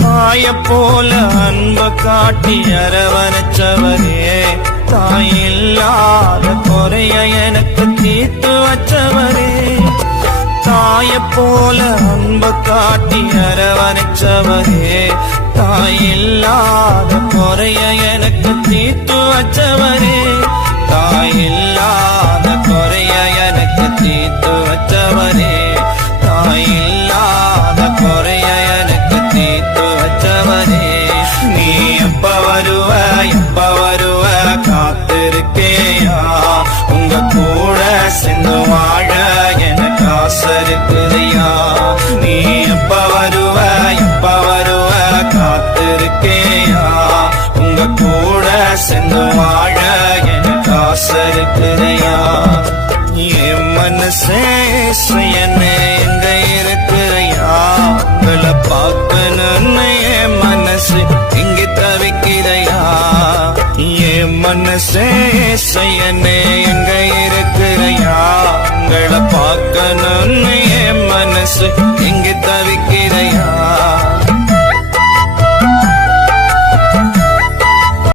தாய போல அன்பு காட்டி அரவணைச்சவரே, தாயில்லாத குறைய எனக்கு தீர்த்து வச்சவரே. தாய போல அன்பு காட்டி அரவணைச்சவரே, தாயில்லாத குறைய எனக்கு தீர்த்து வச்சவரே. தாயில்லாத குறைய எனக்கு தீர்த்து வச்சவரே, தாயில்லாத குறைய எனக்கு தீர்த்து வச்சவரே. நீ எப்ப வருவ காத்திருக்கேயா, உங்க கூட சென்று வாழ எனக்கு ஆசை இருக்குதையா. நீ எப்ப வருவ காத்திருக்கேயா, உங்க கூட சென்று வாழ எனக்கு ஆசை இருக்குதையா. என் மனசே என்ன எங்க இருக்குதையா, உங்களை பார்க்கணும்னு என் மனசு எங்க தவிக்குதையா. என் மனசே என்ன எங்க இருக்குதையா, உங்களை பார்க்கணும்னு என் மனசு